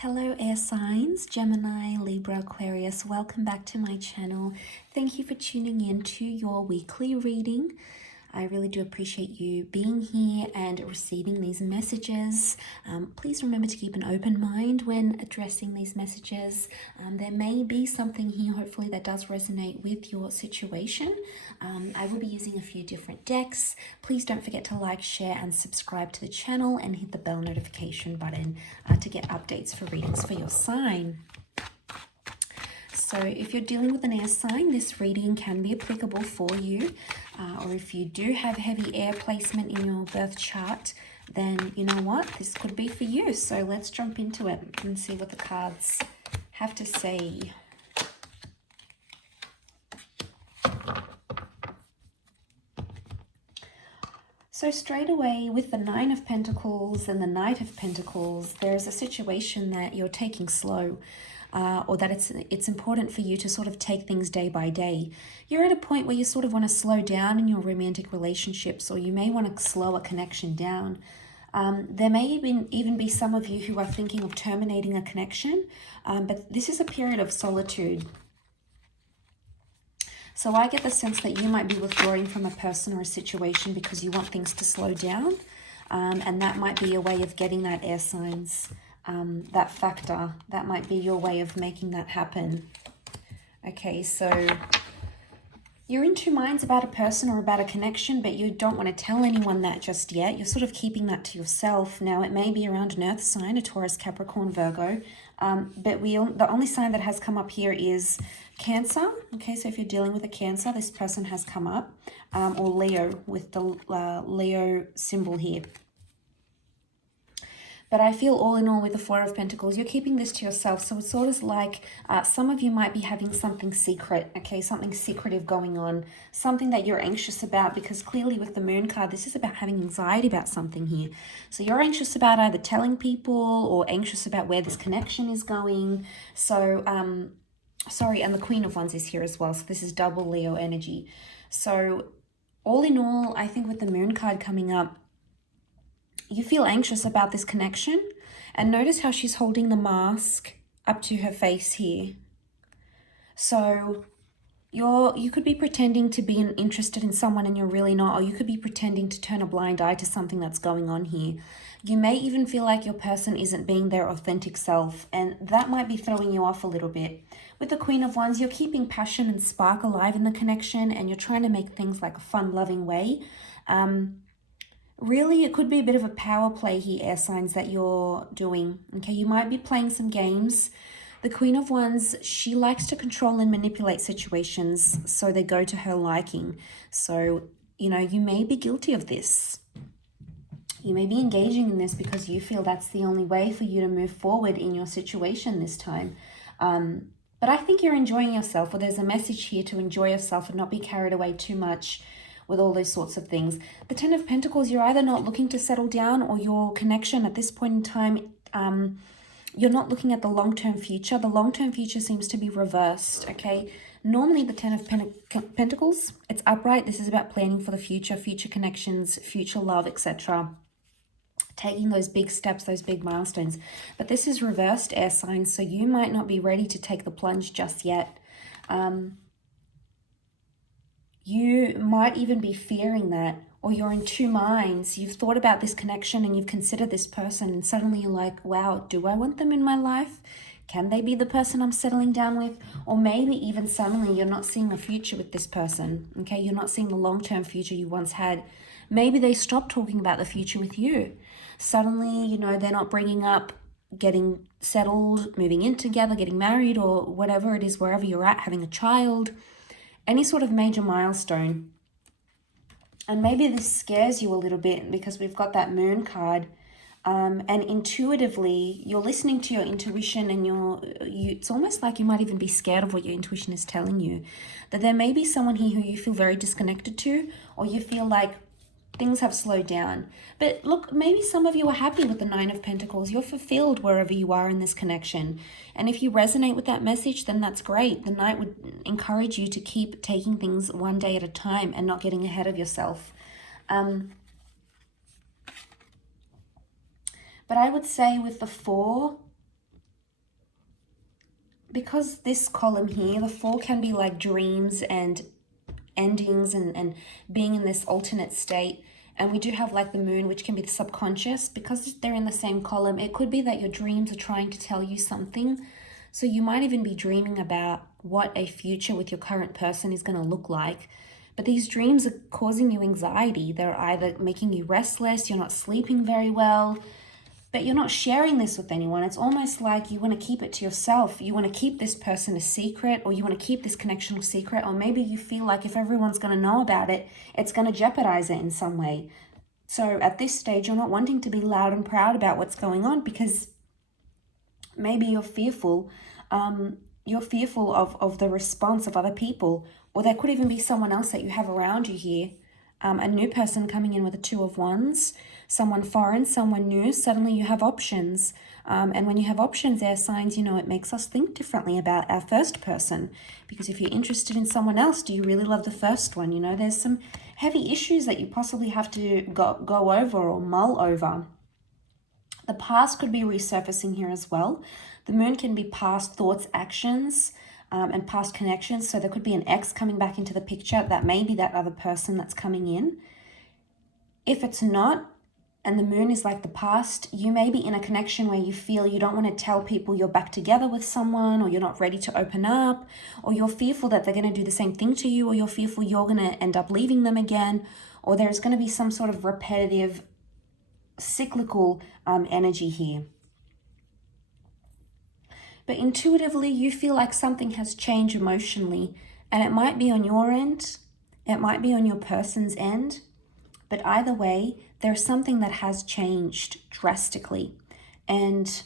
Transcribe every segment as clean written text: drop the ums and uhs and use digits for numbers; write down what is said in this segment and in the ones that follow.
Hello air signs, Gemini, Libra, Aquarius. Welcome back to my channel. Thank you for tuning in to your weekly reading. I really do appreciate you being here and receiving these messages. Please remember to keep an open mind when addressing these messages. There may be something here, hopefully, that does resonate with your situation. I will be using a few different decks. Please don't forget to like, share, and subscribe to the channel and hit the bell notification button to get updates for readings for your sign. So if you're dealing with an air sign, this reading can be applicable for you. Or if you do have heavy air placement in your birth chart, then you know what? This could be for you. So let's jump into it and see what the cards have to say. So straight away with the Nine of Pentacles and the Knight of Pentacles, there's a situation that you're taking slow. Or that it's important for you to sort of take things day by day. You're at a point where you sort of want to slow down in your romantic relationships, or you may want to slow a connection down. There may even be some of you who are thinking of terminating a connection, but this is a period of solitude. So I get the sense that you might be withdrawing from a person or a situation because you want things to slow down, and that might be a way of getting that air signs. That factor, that might be your way of making that happen. Okay, so you're in two minds about a person or about a connection, but you don't want to tell anyone that just yet. You're sort of keeping that to yourself. Now, it may be around an earth sign, a Taurus, Capricorn, Virgo, but the only sign that has come up here is Cancer. Okay, so if you're dealing with a Cancer, this person has come up, or Leo with the Leo symbol here. But I feel all in all with the Four of Pentacles, you're keeping this to yourself. So it's sort of like some of you might be having something secret, okay? Something secretive going on, something that you're anxious about, because clearly with the Moon card, this is about having anxiety about something here. So you're anxious about either telling people or anxious about where this connection is going. So, sorry, and the Queen of Wands is here as well. So this is double Leo energy. So all in all, I think with the Moon card coming up, you feel anxious about this connection, and notice how she's holding the mask up to her face here. So you could be pretending to be interested in someone and you're really not, or you could be pretending to turn a blind eye to something that's going on here. You may even feel like your person isn't being their authentic self, and that might be throwing you off a little bit. With the Queen of Wands, you're keeping passion and spark alive in the connection, and you're trying to make things like a fun, loving way. Really, it could be a bit of a power play here, air signs, that you're doing. Okay, you might be playing some games. The Queen of Wands, she likes to control and manipulate situations so they go to her liking. So, you know, you may be guilty of this. You may be engaging in this because you feel that's the only way for you to move forward in your situation this time. But I think you're enjoying yourself, or there's a message here to enjoy yourself and not be carried away too much with all those sorts of things. The Ten of Pentacles, you're either not looking to settle down, or your connection at this point in time, you're not looking at the long-term future. The long-term future seems to be reversed, okay? Normally the Ten of Pentacles, it's upright. This is about planning for the future, future connections, future love, etc. Taking those big steps, those big milestones. But this is reversed, air signs, so you might not be ready to take the plunge just yet. You might even be fearing that, or you're in two minds. You've thought about this connection and you've considered this person, and suddenly you're like, wow, do I want them in my life? Can they be the person I'm settling down with? Or maybe even suddenly you're not seeing a future with this person, okay? You're not seeing the long-term future you once had. Maybe they stopped talking about the future with you. Suddenly, you know, they're not bringing up getting settled, moving in together, getting married, or whatever it is, wherever you're at, having a child. Any sort of major milestone. And maybe this scares you a little bit because we've got that Moon card. And intuitively, you're listening to your intuition, and it's almost like you might even be scared of what your intuition is telling you. That there may be someone here who you feel very disconnected to, or you feel like things have slowed down. But look, maybe some of you are happy with the Nine of Pentacles. You're fulfilled wherever you are in this connection. And if you resonate with that message, then that's great. The Knight would encourage you to keep taking things one day at a time and not getting ahead of yourself. But I would say with the Four because this column here, the 4 can be like dreams and endings and being in this alternate state. And we do have like the moon, which can be the subconscious. Because they're in the same column, it could be that your dreams are trying to tell you something. So you might even be dreaming about what a future with your current person is going to look like. But these dreams are causing you anxiety. They're either making you restless, you're not sleeping very well, but you're not sharing this with anyone. It's almost like you want to keep it to yourself. You want to keep this person a secret, or you want to keep this connection a secret, or maybe you feel like if everyone's going to know about it, it's going to jeopardize it in some way. So at this stage, you're not wanting to be loud and proud about what's going on because maybe you're fearful. You're fearful of the response of other people, or there could even be someone else that you have around you here. A new person coming in with a 2 of Wands, someone foreign, someone new. Suddenly you have options. And when you have options, air signs, it makes us think differently about our first person. Because if you're interested in someone else, do you really love the first one? There's some heavy issues that you possibly have to go over or mull over. The past could be resurfacing here as well. The moon can be past thoughts, actions, and past connections. So there could be an ex coming back into the picture. That may be that other person that's coming in. If it's not, and the moon is like the past, you may be in a connection where you feel you don't want to tell people you're back together with someone, or you're not ready to open up, or you're fearful that they're going to do the same thing to you, or you're fearful you're going to end up leaving them again, or there's going to be some sort of repetitive, cyclical energy here. But intuitively, you feel like something has changed emotionally, and it might be on your end, it might be on your person's end, but either way, there's something that has changed drastically. And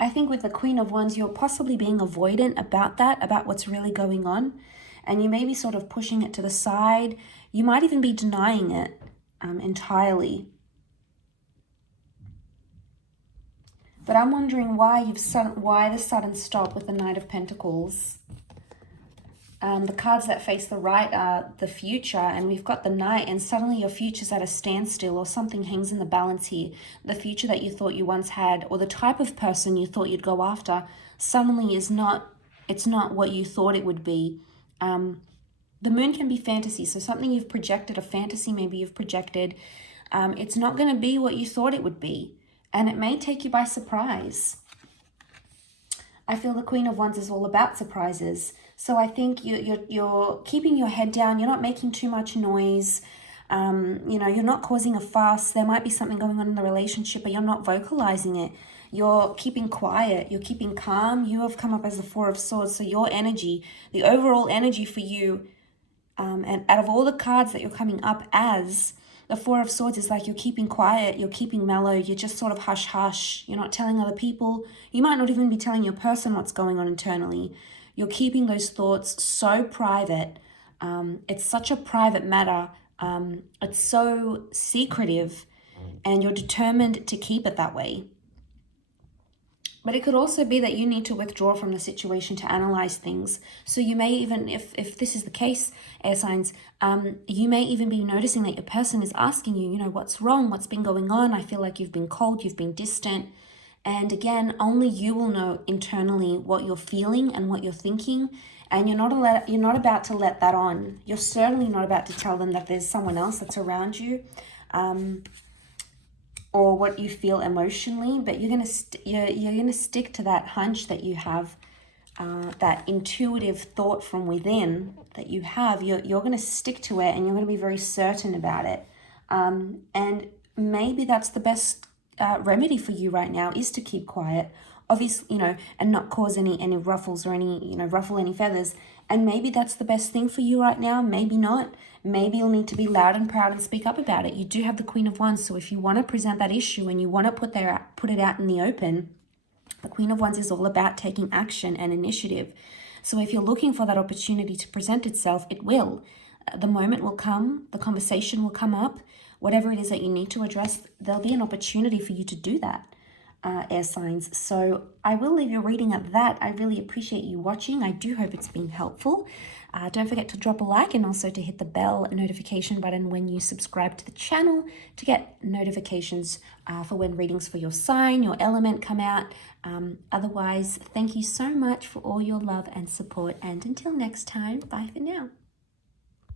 I think with the Queen of Wands, you're possibly being avoidant about that, about what's really going on, and you may be sort of pushing it to the side. You might even be denying it entirely. But I'm wondering why the sudden stop with the Knight of Pentacles. The cards that face the right are the future, and we've got the Knight, and suddenly your future's at a standstill, or something hangs in the balance here. The future that you thought you once had, or the type of person you thought you'd go after, suddenly it's not what you thought it would be. The moon can be fantasy, so something you've projected, a fantasy maybe you've projected, it's not going to be what you thought it would be. And it may take you by surprise. I feel the Queen of Wands is all about surprises. So I think you're keeping your head down. You're not making too much noise. You're not causing a fuss. There might be something going on in the relationship, but you're not vocalizing it. You're keeping quiet. You're keeping calm. You have come up as the 4 of Swords. So your energy, the overall energy for you, and out of all the cards that you're coming up as, the 4 of Swords is like you're keeping quiet, you're keeping mellow, you're just sort of hush-hush. You're not telling other people. You might not even be telling your person what's going on internally. You're keeping those thoughts so private. It's such a private matter. It's so secretive, and you're determined to keep it that way. But it could also be that you need to withdraw from the situation to analyze things. So you may even, if this is the case, air signs, you may even be noticing that your person is asking you, what's wrong? What's been going on? I feel like you've been cold, you've been distant. And again, only you will know internally what you're feeling and what you're thinking. And you're not about to let that on. You're certainly not about to tell them that there's someone else that's around you. Or what you feel emotionally, but you're gonna stick to that hunch that you have, that intuitive thought from within that you have. You're gonna stick to it, and you're gonna be very certain about it. And maybe that's the best remedy for you right now, is to keep quiet, obviously, and not cause any ruffles or ruffle any feathers. And maybe that's the best thing for you right now. Maybe not. Maybe you'll need to be loud and proud and speak up about it. You do have the Queen of Wands, so if you want to present that issue and you want to put it out in the open, the Queen of Wands is all about taking action and initiative. So if you're looking for that opportunity to present itself, it will. The moment will come, the conversation will come up, whatever it is that you need to address, there'll be an opportunity for you to do that. air signs. So I will leave your reading at that. I really appreciate you watching. I do hope it's been helpful. Don't forget to drop a like and also to hit the bell notification button when you subscribe to the channel to get notifications for when readings for your sign, your element come out. Otherwise, thank you so much for all your love and support. And until next time, bye for now.